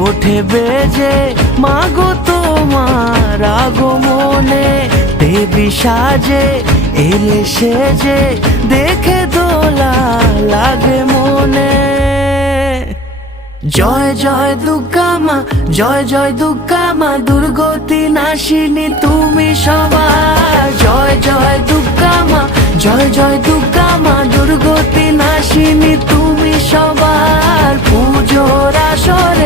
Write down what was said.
ওঠে বেজে মাগো তোমার আগমনে, দেবী সাজে এলে সেজে দেখে দোলা লাগে মনে। জয় জয় দুর্গা মা, জয় জয় দুর্গা মা, দুর্গতি নাশিনী তুমি সবার। জয় জয় দুর্গা মা, জয় জয় দুর্গা মা, দুর্গতি নাশিনী তুমি সবার। পুজোর আসর